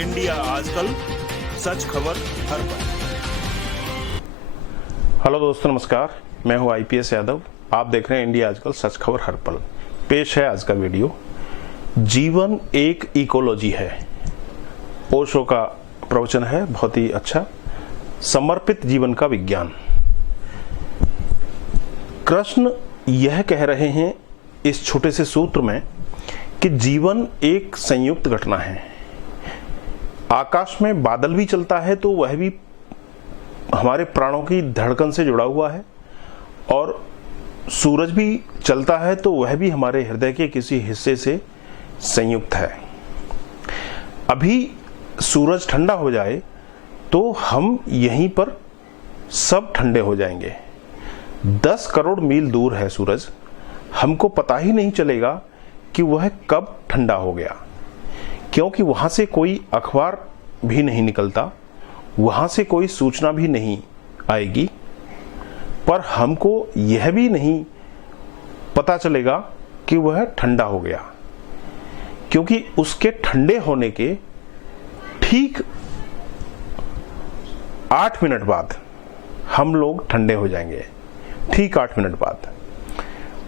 India आजकल, सच खबर हर पल। हेलो दोस्तों, नमस्कार। मैं हूं आईपीएस यादव। आप देख रहे हैं इंडिया आजकल, सच खबर हर पल। पेश है आज का वीडियो। जीवन एक इकोलॉजी है। ओशो का प्रवचन है, बहुत ही अच्छा। समर्पित जीवन का विज्ञान। कृष्ण यह कह रहे हैं इस छोटे से सूत्र में कि जीवन एक संयुक्त घटना है। आकाश में बादल भी चलता है तो वह भी हमारे प्राणों की धड़कन से जुड़ा हुआ है, और सूरज भी चलता है तो वह भी हमारे हृदय के किसी हिस्से से संयुक्त है। अभी सूरज ठंडा हो जाए तो हम यहीं पर सब ठंडे हो जाएंगे। 10 करोड़ मील दूर है सूरज, हमको पता ही नहीं चलेगा कि वह कब ठंडा हो गया, क्योंकि वहां से कोई अखबार भी नहीं निकलता, वहां से कोई सूचना भी नहीं आएगी। पर हमको यह भी नहीं पता चलेगा कि वह ठंडा हो गया, क्योंकि उसके ठंडे होने के ठीक 8 मिनट बाद हम लोग ठंडे हो जाएंगे। ठीक 8 मिनट बाद।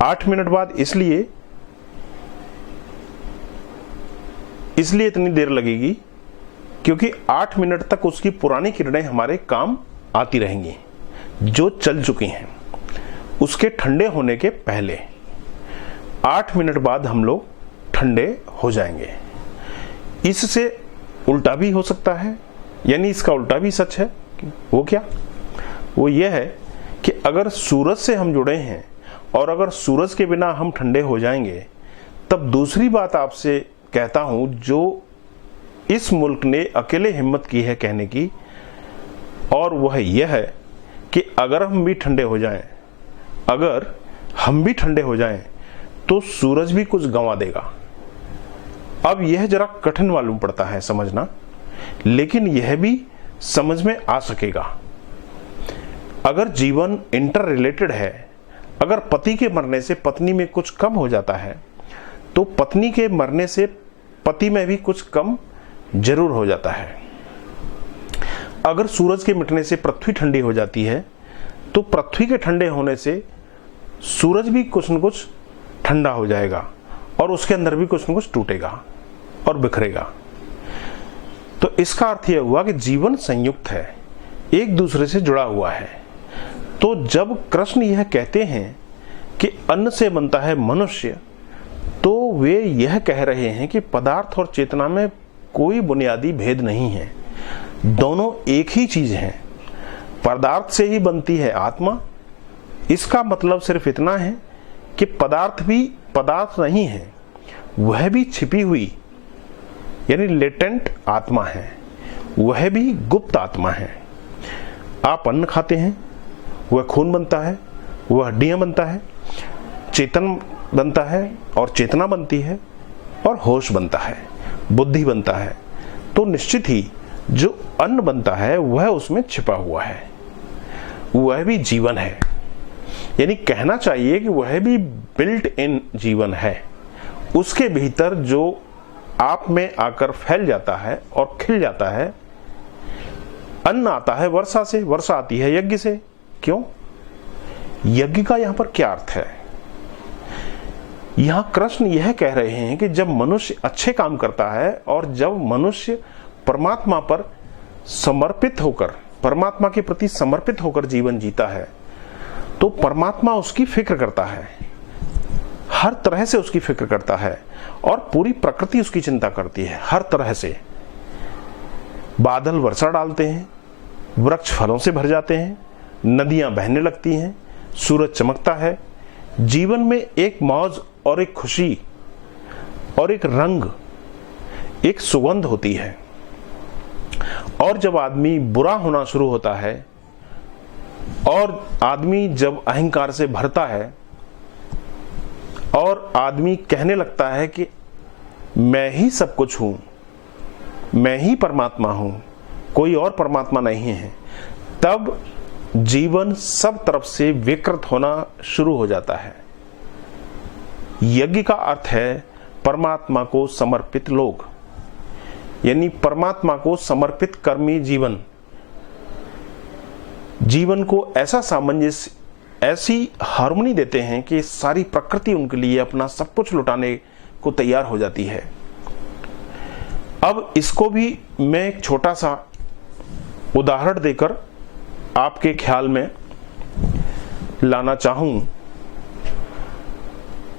8 मिनट बाद इसलिए इतनी देर लगेगी क्योंकि 8 मिनट तक उसकी पुरानी किरणें हमारे काम आती रहेंगी, जो चल चुकी हैं। उसके ठंडे होने के पहले 8 मिनट बाद हम लोग ठंडे हो जाएंगे। इससे उल्टा भी हो सकता है, यानी इसका उल्टा भी सच है। वो क्या? वो यह है कि अगर सूरज से हम जुड़े हैं और अगर सूरज के बिना हम ठंडे हो जाएंगे, तब दूसरी बात आपसे कहता हूं जो इस मुल्क ने अकेले हिम्मत की है कहने की, और वह यह है कि अगर हम भी ठंडे हो जाएं, तो सूरज भी कुछ गंवा देगा। अब यह जरा कठिन मालूम पड़ता है समझना, लेकिन यह भी समझ में आ सकेगा। अगर जीवन इंटर रिलेटेड है, अगर पति के मरने से पत्नी में कुछ कम हो जाता है, तो पत्नी के मरने से पति में भी कुछ कम जरूर हो जाता है। अगर सूरज के मिटने से पृथ्वी ठंडी हो जाती है, तो पृथ्वी के ठंडे होने से सूरज भी कुछ न कुछ ठंडा हो जाएगा, और उसके अंदर भी कुछ न कुछ टूटेगा और बिखरेगा। तो इसका अर्थ यह हुआ कि जीवन संयुक्त है, एक दूसरे से जुड़ा हुआ है। तो जब कृष्ण यह कहते हैं कि अन्न से बनता है मनुष्य, तो वे यह कह रहे हैं कि पदार्थ और चेतना में कोई बुनियादी भेद नहीं है, दोनों एक ही चीज है। पदार्थ से ही बनती है आत्मा। इसका मतलब सिर्फ इतना है कि पदार्थ भी पदार्थ नहीं है, वह भी छिपी हुई यानी लेटेंट आत्मा है, वह भी गुप्त आत्मा है। आप अन्न खाते हैं, वह खून बनता है, वह हड्डियां बनता है, चेतन बनता है और चेतना बनती है, और होश बनता है, बुद्धि बनता है। तो निश्चित ही जो अन्न बनता है वह उसमें छिपा हुआ है, वह भी जीवन है। यानी कहना चाहिए कि वह भी बिल्ट इन जीवन है। उसके भीतर जो आप में आकर फैल जाता है और खिल जाता है। अन्न आता है वर्षा से, वर्षा आती है यज्ञ से। क्यों? यज्ञ का यहां पर क्या अर्थ है? यहां कृष्ण यह कह रहे हैं कि जब मनुष्य अच्छे काम करता है और जब मनुष्य परमात्मा पर समर्पित होकर, परमात्मा के प्रति समर्पित होकर जीवन जीता है, तो परमात्मा उसकी फिक्र करता है, हर तरह से उसकी फिक्र करता है, और पूरी प्रकृति उसकी चिंता करती है हर तरह से। बादल वर्षा डालते हैं, वृक्ष फलों से भर जाते हैं, नदियां बहने लगती हैं, सूरज चमकता है। जीवन में एक मौज और एक खुशी और एक रंग, एक सुगंध होती है। और जब आदमी बुरा होना शुरू होता है और आदमी जब अहंकार से भरता है और आदमी कहने लगता है कि मैं ही सब कुछ हूं, मैं ही परमात्मा हूं, कोई और परमात्मा नहीं है, तब जीवन सब तरफ से विकृत होना शुरू हो जाता है। यज्ञ का अर्थ है परमात्मा को समर्पित लोग। यानी परमात्मा को समर्पित कर्मी जीवन को ऐसा सामंजस्य, ऐसी हार्मनी देते हैं कि सारी प्रकृति उनके लिए अपना सब कुछ लुटाने को तैयार हो जाती है। अब इसको भी मैं एक छोटा सा उदाहरण देकर आपके ख्याल में लाना चाहूं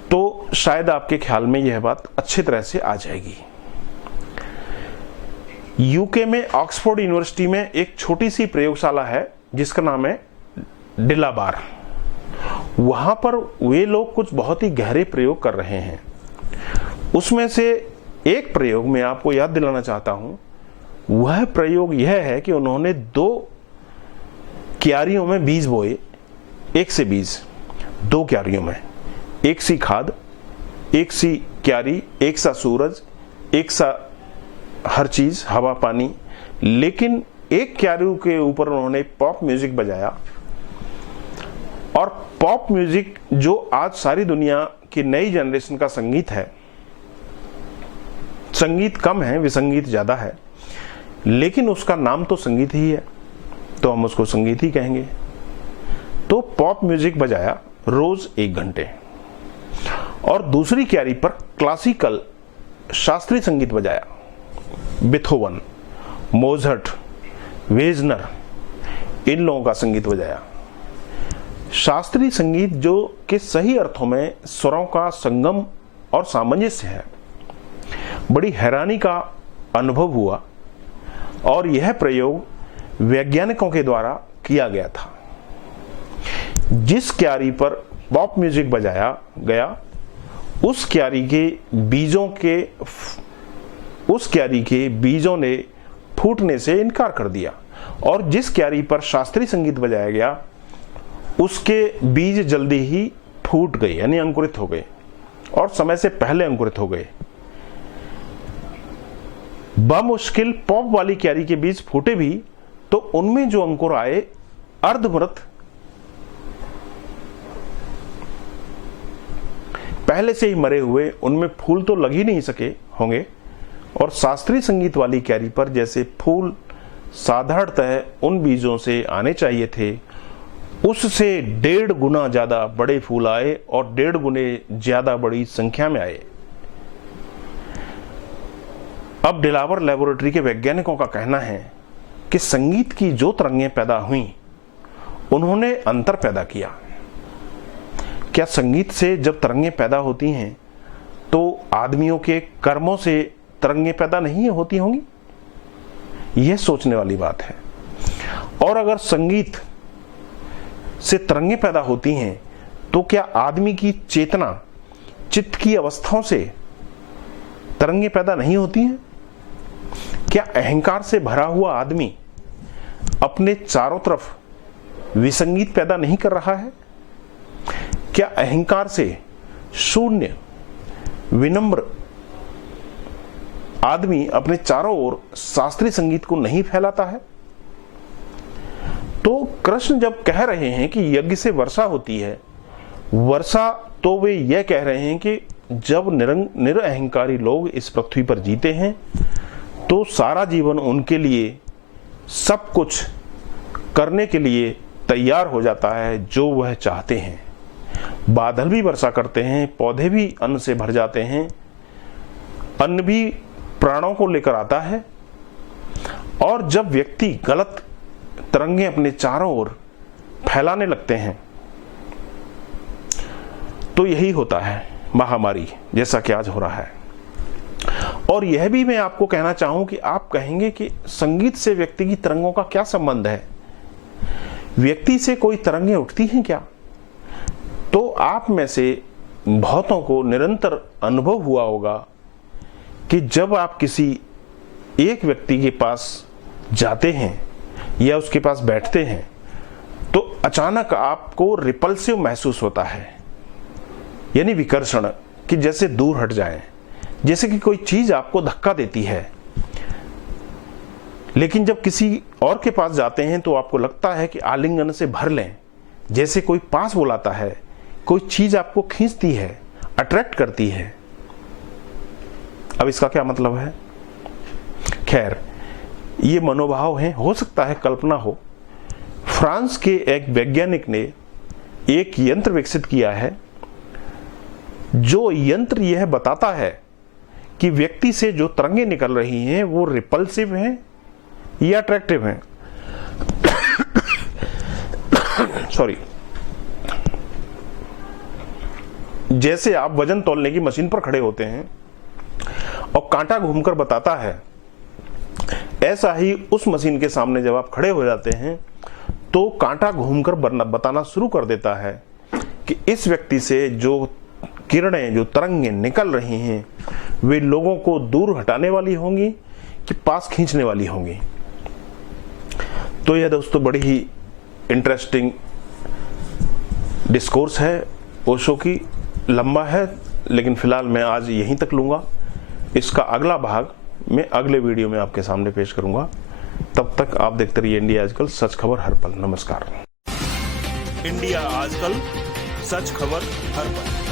तो शायद आपके ख्याल में यह बात अच्छी तरह से आ जाएगी। यूके में ऑक्सफोर्ड यूनिवर्सिटी में एक छोटी सी प्रयोगशाला है जिसका नाम है डिलाबार। वहां पर वे लोग कुछ बहुत ही गहरे प्रयोग कर रहे हैं। उसमें से एक प्रयोग मैं आपको याद दिलाना चाहता हूं। वह प्रयोग यह है कि उन्होंने 2 क्यारियों में बीज बोए, 1 से बीज 2 क्यारियों में, 1 सी खाद, 1 सी क्यारी, 1 सा सूरज, 1 सा हर चीज, हवा पानी। लेकिन एक क्यारी के ऊपर उन्होंने पॉप म्यूजिक बजाया, और पॉप म्यूजिक जो आज सारी दुनिया की नई जनरेशन का संगीत है, संगीत कम है, विसंगीत ज्यादा है, लेकिन उसका नाम तो संगीत ही है, तो हम उसको संगीत ही कहेंगे। तो पॉप म्यूजिक बजाया रोज 1 घंटे, और दूसरी क्यारी पर क्लासिकल शास्त्रीय संगीत बजाया। बीथोवन, मोज़ार्ट, वेजनर, इन लोगों का संगीत बजाया। शास्त्रीय संगीत जो कि सही अर्थों में स्वरों का संगम और सामंजस्य है। बड़ी हैरानी का अनुभव हुआ, और यह प्रयोग वैज्ञानिकों के द्वारा किया गया था। जिस क्यारी पर पॉप म्यूजिक बजाया गया, उस क्यारी के बीजों ने फूटने से इनकार कर दिया, और जिस क्यारी पर शास्त्रीय संगीत बजाया गया उसके बीज जल्दी ही फूट गए, यानी अंकुरित हो गए, और समय से पहले अंकुरित हो गए। बमुश्किल पॉप वाली क्यारी के बीज फूटे भी तो उनमें जो अंकुर आए अर्धमृत, पहले से ही मरे हुए, उनमें फूल तो लग ही नहीं सके होंगे। और शास्त्रीय संगीत वाली क्यारी पर जैसे फूल साधारणतः उन बीजों से आने चाहिए थे, उससे 1.5 गुना ज्यादा बड़े फूल आए, और 1.5 गुने ज्यादा बड़ी संख्या में आए। अब डिलावर लेबोरेटरी के वैज्ञानिकों का कहना है कि संगीत की जो तरंगें पैदा हुई, उन्होंने अंतर पैदा किया। क्या संगीत से जब तरंगें पैदा होती हैं तो आदमियों के कर्मों से तरंगें पैदा नहीं होती होंगी? यह सोचने वाली बात है। और अगर संगीत से तरंगें पैदा होती हैं तो क्या आदमी की चेतना, चित्त की अवस्थाओं से तरंगें पैदा नहीं होती हैं? क्या अहंकार से भरा हुआ आदमी अपने चारों तरफ विसंगीत पैदा नहीं कर रहा है? क्या अहंकार से शून्य विनम्र आदमी अपने चारों ओर शास्त्रीय संगीत को नहीं फैलाता है? तो कृष्ण जब कह रहे हैं कि यज्ञ से वर्षा होती है, वर्षा, तो वे यह कह रहे हैं कि जब निरअहंकारी लोग इस पृथ्वी पर जीते हैं तो सारा जीवन उनके लिए सब कुछ करने के लिए तैयार हो जाता है जो वह चाहते हैं। बादल भी वर्षा करते हैं, पौधे भी अन्न से भर जाते हैं, अन्न भी प्राणों को लेकर आता है। और जब व्यक्ति गलत तरंगे अपने चारों ओर फैलाने लगते हैं तो यही होता है महामारी, जैसा कि आज हो रहा है। और यह भी मैं आपको कहना चाहूं कि आप कहेंगे कि संगीत से व्यक्ति की तरंगों का क्या संबंध है? व्यक्ति से कोई तरंगें उठती हैं क्या? तो आप में से बहुतों को निरंतर अनुभव हुआ होगा कि जब आप किसी एक व्यक्ति के पास जाते हैं या उसके पास बैठते हैं तो अचानक आपको रिपल्सिव महसूस होता है, यानी विकर्षण, कि जैसे दूर हट जाए, जैसे कि कोई चीज आपको धक्का देती है। लेकिन जब किसी और के पास जाते हैं तो आपको लगता है कि आलिंगन से भर लें, जैसे कोई पास बुलाता है, कोई चीज आपको खींचती है, अट्रैक्ट करती है। अब इसका क्या मतलब है? खैर, ये मनोभाव है, हो सकता है कल्पना हो। फ्रांस के एक वैज्ञानिक ने एक यंत्र विकसित किया है, जो यंत्र यह बताता है कि व्यक्ति से जो तरंगें निकल रही हैं वो रिपल्सिव हैं या अट्रैक्टिव हैं। सॉरी, जैसे आप वजन तौलने की मशीन पर खड़े होते हैं और कांटा घूमकर बताता है, ऐसा ही उस मशीन के सामने जब आप खड़े हो जाते हैं तो कांटा घूमकर बताना शुरू कर देता है कि इस व्यक्ति से जो किरणें, जो तरंगें निकल रही हैं, वे लोगों को दूर हटाने वाली होंगी कि पास खींचने वाली होंगी। तो यह दोस्तों बड़ी ही इंटरेस्टिंग डिस्कोर्स है ओशो की, लंबा है, लेकिन फिलहाल मैं आज यहीं तक लूंगा। इसका अगला भाग मैं अगले वीडियो में आपके सामने पेश करूंगा। तब तक आप देखते रहिए इंडिया आजकल, सच खबर हर पल। नमस्कार। इंडिया आजकल, सच खबर हर पल।